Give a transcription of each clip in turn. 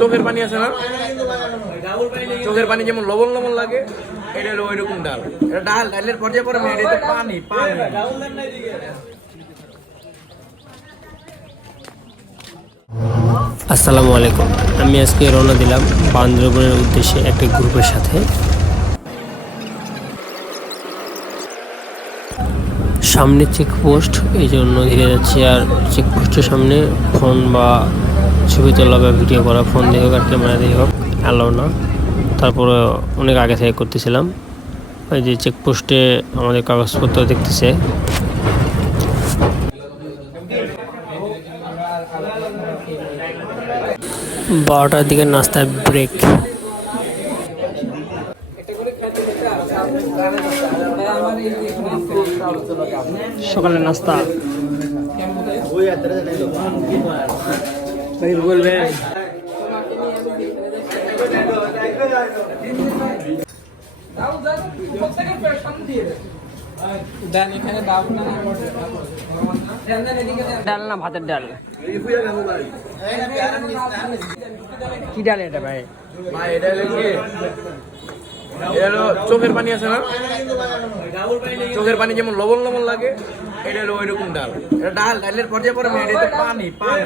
চোখের পানি আছে না? চোখের পানি যেমন লবণ লবণ লাগে, এটা হলো ওইরকম ডাল। এটা ডাল, ডালের পর্যায়ে পরে পানি পানি। আসসালামু আলাইকুম। আমি আজকে রওনা দিলাম বান্দরবনের উদ্দেশ্যে একটা গ্রুপের সাথে। সামনে চেকপোস্ট এই জন্য ধীরে যাচ্ছে। আর চেকপোস্টের সামনে ফোন বা ছবি তোলা বা ভিডিও করা ফোন দিয়ে হোক আর ক্যামেরা দিয়ে হোক অ্যালাউ না। তারপরে অনেক আগে থেকে করতেছিলাম। ওই যে চেকপোস্টে আমাদের কাগজপত্র দেখতেছে। বারোটার দিকে নাস্তায় ব্রেক সকালে নাস্তা। বলবে। ডাল না ভাতের ডাল? কি ডাল এটা ভাই? ভাই এটা চোখের পানি আছে না? চোখের পানি যেমন লবণ লবণ লাগে এটা হলো ওইরকম ডাল। এটা ডাল ডালের পর্যায়ে পরে এটা তো পানি পানি।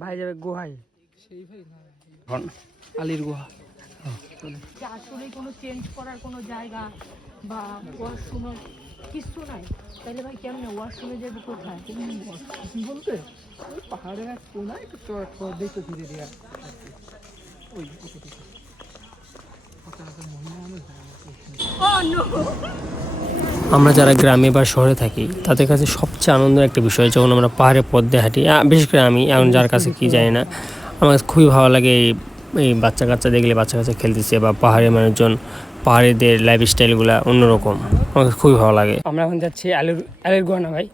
ভাই যাবে গুহায়। আলির গুহা। যে আসলে কোনো চেঞ্জ করার কোনো জায়গা বা ওয়াশরুমের নাই। তাহলে ভাই কেমনে? ওয়াশরুমে যাবে কোথায়? বলতে ওই পাহাড়ের এক কোনায় একটু দেখতে ফিরে দেওয়া ওই আমরা যারা গ্রামে বা শহরে থাকি তাদের কাছে সবচেয়ে আনন্দের একটা বিষয় যখন আমরা পাহাড়ের পথে হাঁটি। আ, বিশেষ করে আমি এখন যার কাছে কি জানি না আমার খুবই ভালো লাগে এই এই বাচ্চা কাচ্চা দেখলে বাচ্চা কাচ্চা খেলতেছে বা পাহাড়ের মানুষজন, পাহাড়িদের লাইফ স্টাইলগুলো অন্যরকম। আমার কাছে খুবই ভালো লাগে। আমরা এখন যাচ্ছি আলুর আলুর গুহা না ভাই?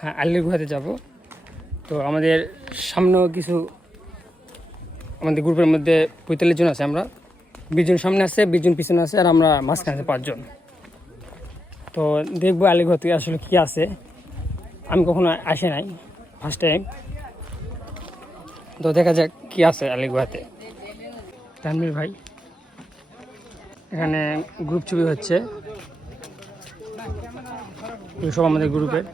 হ্যাঁ আলুর গুহাতে যাব। তো আমাদের সামনেও কিছু, আমাদের গ্রুপের মধ্যে পঁয়তাল্লিশ জন আছে আমরা। বিশ জন সামনে আছে, বিশ জন পিছনে আছে, আর আমরা মাঝখানে আছে পাঁচজন। তো দেখব আলিগড় থেকে আসলে কী আছে। আমি কখনো আসে নাই ফার্স্ট টাইম তো দেখা যাক কী আছে আলিগুহাতে তানভীর ভাই। এখানে গ্রুপ ছবি হচ্ছে। সব আমাদের গ্রুপের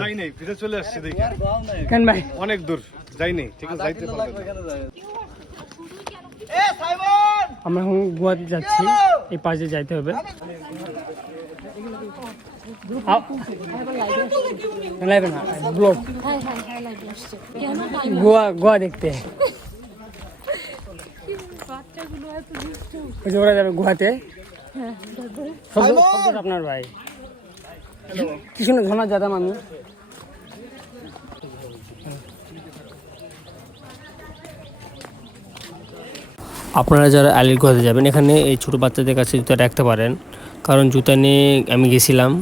যাই নাই ফিরে চলে আসছে দেখি। কেন ভাই? অনেক দূর যাই নাই ঠিক আছে যাইতে আমরা এখন গুয়াতে যাচ্ছি এই পাশে যাইতে হবে। লাইভে না ব্লগ গোয়া গোয়া দেখতে। ওরা যাবে আপনার ভাই। কি শুনে আমি আপনারা যারা আলির গুহাতে যাবেন, এখানে এই ছোটো বাচ্চাদের কাছে জুতা রাখতে পারেন। কারণ জুতা নিয়ে আমি গেছিলাম।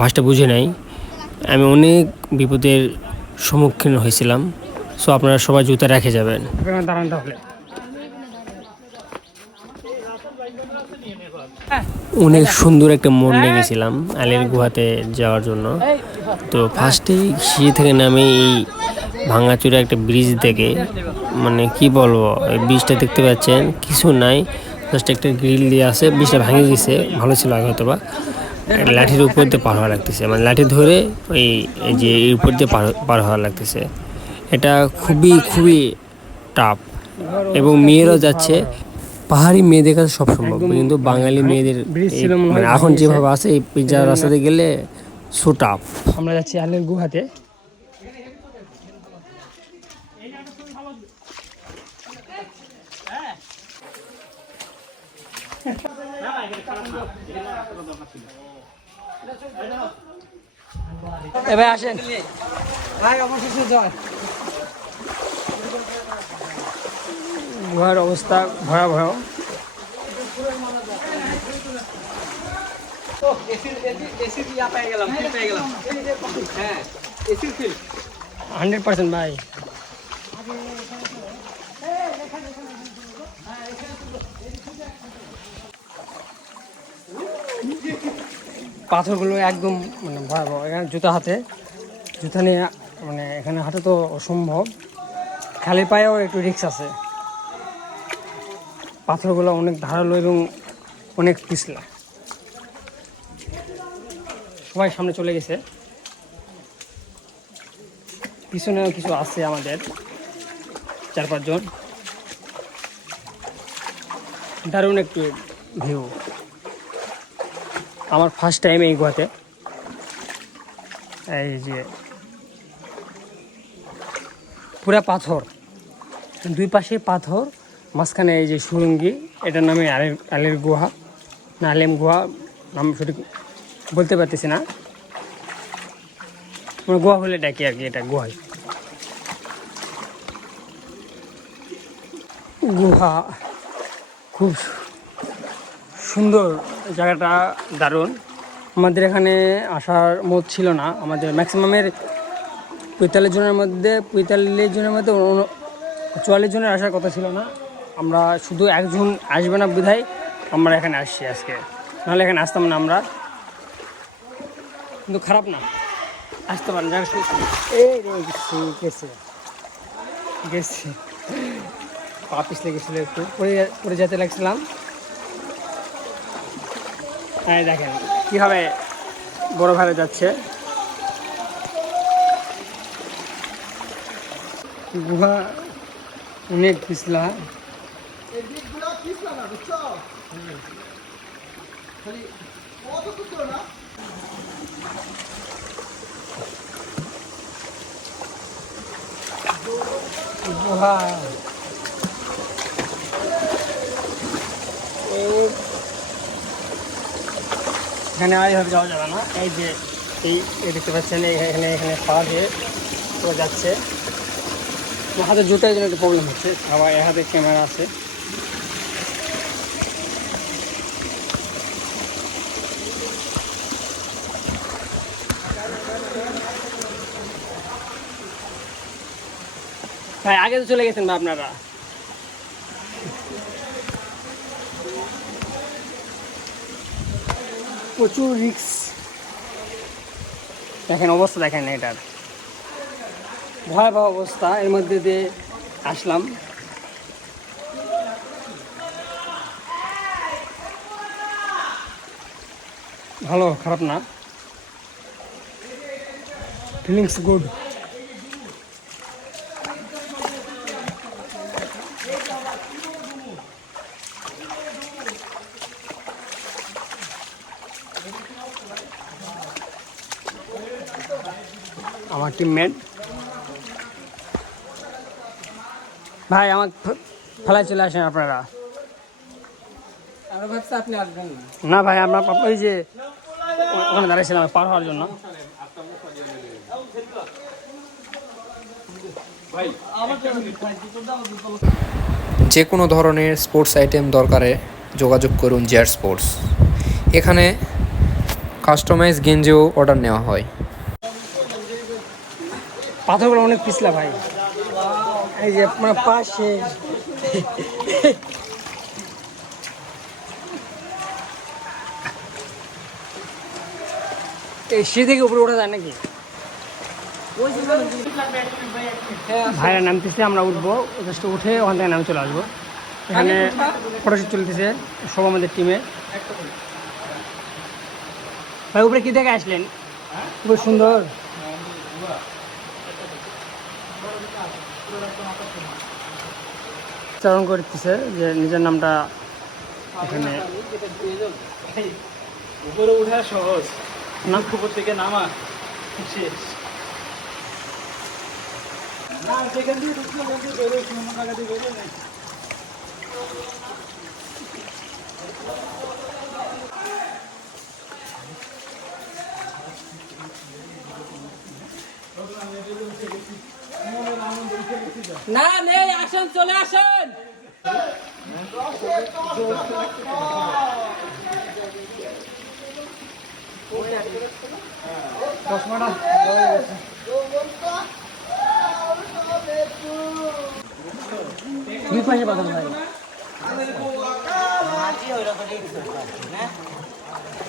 ভাষটা বুঝে নাই। আমি অনেক বিপদের সম্মুখীন হয়েছিলাম। সো আপনারা সবাই জুতা রেখে যাবেন। দাঁড়ান তাহলে। অনেক সুন্দর একটা মোড় নিয়ে গেছিলাম আলের গুহাতে যাওয়ার জন্য। তো ফার্স্টে সিঁড়ি থেকে নামে এই ভাঙাচুরা একটা ব্রিজ থেকে মানে কি বলব এই ব্রিজটা দেখতে পাচ্ছেন কিছু নাই জাস্ট একটা গ্রিল দিয়ে আছে ব্রিজটা ভাঙে গেছে ভালো ছিল আগে হয়তো বা লাঠির উপর দিয়ে পার হওয়া লাগতেছে। মানে লাঠি ধরে ওই যে এর উপর দিয়ে পার পার হওয়া লাগতেছে। এটা খুবই খুবই টাফ এবং মেয়েরাও যাচ্ছে। পাহাড়ি মেয়েদের কাছে সব সম্ভব, কিন্তু বাঙালি মেয়েদের মানে এখন যেভাবে আছে, এই পিজ্জা রাস্তাতে গেলে সো টাফ আমরা যাচ্ছি আলের গুহাতে। এবার আসেন। গুহার অবস্থা ভয়াবহ। হান্ড্রেড পার্সেন্ট ভাই। পাথরগুলো একদম মানে ভয়াবহ। এখানে জুতা হাতে। জুতা নিয়ে মানে এখানে হাঁটা তো অসম্ভব। খালি পায়েও একটু রিক্স আছে। পাথরগুলো অনেক ধারালো এবং অনেক পিছলা। সবাই সামনে চলে গেছে। পিছনেও কিছু আছে আমাদের। চার পাঁচজন। দারুণ একটু ভিউ আমার ফার্স্ট টাইম এই গুহাতে। এই যে, পুরা পাথর। দুই পাশে পাথর, মাঝখানে এই যে সুরঙ্গি, এটার নামে আলের আলের গুহা, না, আলেম গুহা, নাম সঠিক বলতে পারতেছি না। মানে গোয়া হলে ডাকি আর কি, এটা গুহায় গুহা, খুব সুন্দর জায়গাটা দারুণ। আমাদের এখানে আসার মত ছিল না। আমাদের ম্যাক্সিমামের পঁয়তাল্লিশ জনের মধ্যে, পঁয়তাল্লিশ জনের মধ্যে চুয়াল্লিশ জনের আসার কথা ছিল না। আমরা শুধু একজন আসবে না বিধায় আমরা এখানে আসছি আজকে। নাহলে এখানে আসতাম না আমরা। কিন্তু খারাপ না। আসতে পারেন এই গেছি গেছে। গেছি। পা পিছলে গেছিল একটু। যা- পড়ে যেতে লাগছিলাম। হ্যাঁ দেখেন কীভাবে বড় ভাড়া যাচ্ছে। গুহা অনেক পিছলা। গুহা। এখানে আর এভাবে যাওয়া যাবে না। এই যে, এই দেখতে পাচ্ছেন এখানে এখানে পা দিয়ে তো যাচ্ছে। হাতে জুতার জন্য একটু প্রবলেম হচ্ছে। আবার এ হাতে ক্যামেরা আছে। ভাই, আগে তো চলে গেছেন বা আপনারা? প্রচুর রিক্স। দেখেন অবস্থা, দেখেন এটার। ভয়াবহ অবস্থা, এর মধ্যে দিয়ে আসলাম। ভালো, খারাপ না। ফিলিংস গুড আমার টিমমেট ভাই আমার ফেলায় চলে আসেন আপনারা। না ভাই আমরা ওই যে ওখানে দাঁড়িয়েছিলাম পার হওয়ার জন্য। যে কোনো ধরনের স্পোর্টস আইটেম দরকারে যোগাযোগ করুন জেয়ার স্পোর্টস এখানে কাস্টমাইজ গেঞ্জিও অর্ডার নেওয়া হয়। পাথরগুলো অনেক পিছলা ভাই। এই যে আপনার পাশে। এই থেকে উপরে ওঠা যায় নাকি? ভাইরা নামতেছে আমরা উঠবো। জাস্ট উঠে ওখান থেকে নামে চলে আসব। এখানে ফটোশুট চলতেছে সব আমাদের টিমে ভাই, উপরে কি দেখে আসলেন? খুব সুন্দর। উচ্চারণ করতেছে যে নিজের নামটা এখানে উপরে উঠা সহজ। না। উপর থেকে নামা শেষ। না সেখান বলতে বেরোয় দিয়ে বেরোয় না নেই আসেন চলে আসেন। দুই পাশে বাঁধানো ভাই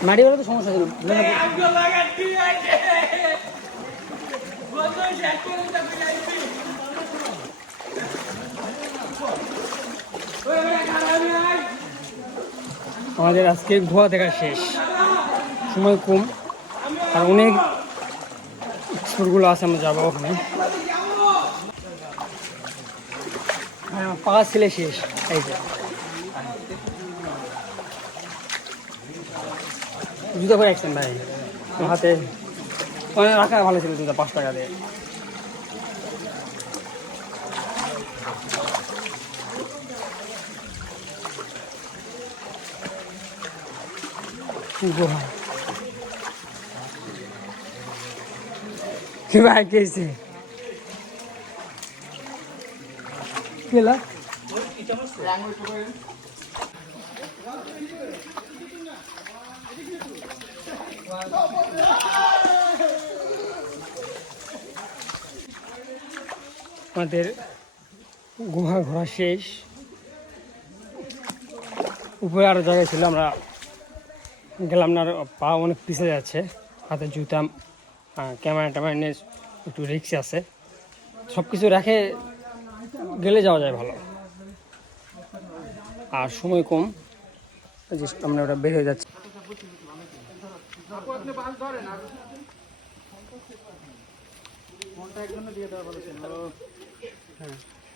মাটি হলে তো সমস্যা ছিল। আমাদের আজকে গোয়া দেখা শেষ। সময় কম। আর অনেক স্কুলগুলো আছে, আমরা যাব ওখানে। হ্যাঁ পাকা ছেলে শেষ। এই যে। জুতো করে রাখছেন ভাই। হাতে মানে রাখা ভালো ছিল জুতো পাঁচ টাকা দিয়ে। গুহা কি ভাই কেছে? আমাদের গুহা ঘোরা শেষ। উপরে আরও জায়গায় ছিল আমরা গেলাম না পা অনেক পিছিয়ে যাচ্ছে হাতে জুতা ক্যামেরা ট্যামেরা নিয়ে একটু রিক্স আছে। সব কিছু রেখে গেলে যাওয়া যায় ভালো। আর সময় কম আমরা ওটা বের হয়ে যাচ্ছি।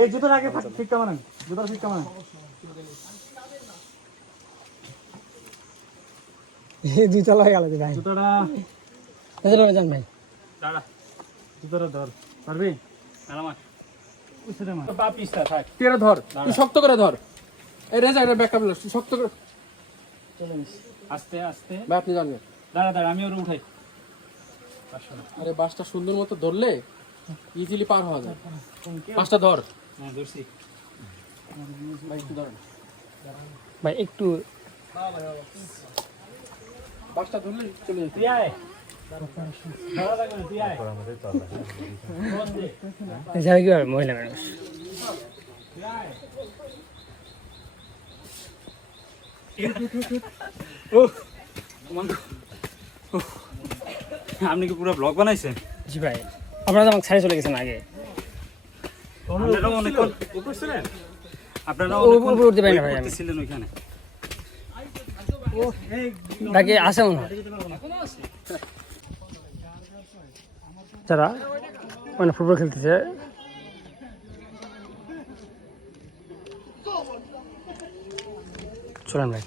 এই জুতোর আগে বানান জুতোর বানান। দুইটা লাগে গেল ভাই। জুতোটা এদের যান ভাই। জুতোটা ধর। পারবি? তুই ধর। তুই শক্ত করে ধর। এই রেজা এটা ব্যাকআপ শক্ত করে আস্তে আস্তে। ভাই আপনি জানবেন দাঁড়া দাঁড়া আমি ওর উঠাই। আরে বাসটা সুন্দর মতো ধরলে ইজিলি পার হওয়া যায়। বাসটা ধর। হ্যাঁ ভাই একটু ভাই ধরলে চলে যেতে যাবে কি মহিলা মানুষ। আপনি কি পুরো ব্লগ বানাইছেন? জি ভাই। আপনারা তো আমাকে ছাড়ে চলে গেছেন আগে। আপনারা উপরে উঠতে পারি না ভাই আমি। ওইখানে। বাকি আসে মনে হয়। যারা মানে ফুটবল খেলতেছে। চলেন ভাই।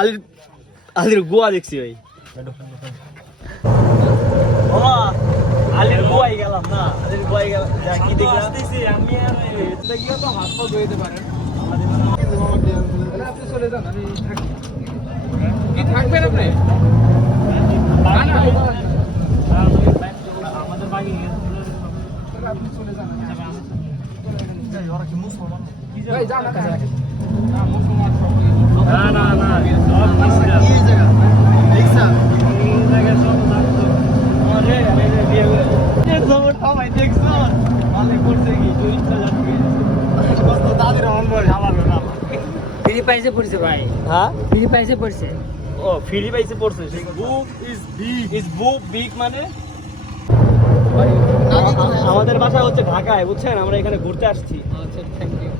আলির আলির গোয়া দেখছি ভাই। মামা আলির গোয়াই গেলাম না আলির গোয়াই গেলাম যা কি দেখলাম? আমি আর গিয়ে তো হাত পা ধুয়ে দিতে পারেন। আপনি চলে যান আমি থাকি কি থাকবেন আপনি? না, না, আমাদের বাকি আপনি চলে যান না না, মুসলমান না না না সব ফ্রি পড়ছে ভাই। হ্যাঁ? ফ্রি পড়ছে। ও ফ্রি পড়ছে book is big is book big মানে? আমাদের বাসা হচ্ছে ঢাকায় বুঝছেন? আমরা এখানে ঘুরতে আসছি। আচ্ছা থ্যাংক ইউ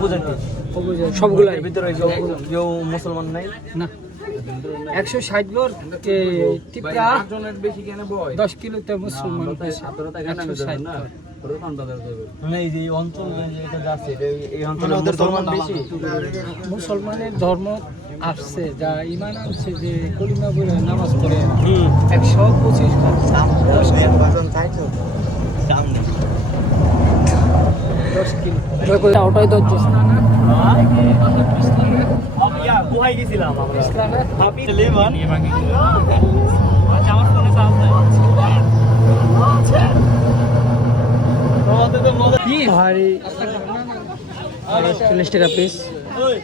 বুঝেন কি সবগুলো এর ভিতরে কেউ মুসলমান নাই? না। একশো ষাট টিপরা জনের বেশি কেন বয়? দশ কিলোতে মুসলমান একশো ষাট বর। মানে এই যে এই অঞ্চল যে এটা যাচ্ছে এটা এই অঞ্চলে ওদের ধর্ম বেশি। মুসলমানের ধর্ম আসছে যা ইমান আনছে যে কলিমা বলে নামাজ পড়ে। একশো পঁচিশ দশ কিলো। দশ কিলো। ওটাই দশ কোথায় গেছিলাম আচ্ছা আমার ফোনে চার্জ নাই ভারী চল্লিশ টাকা পিস ওই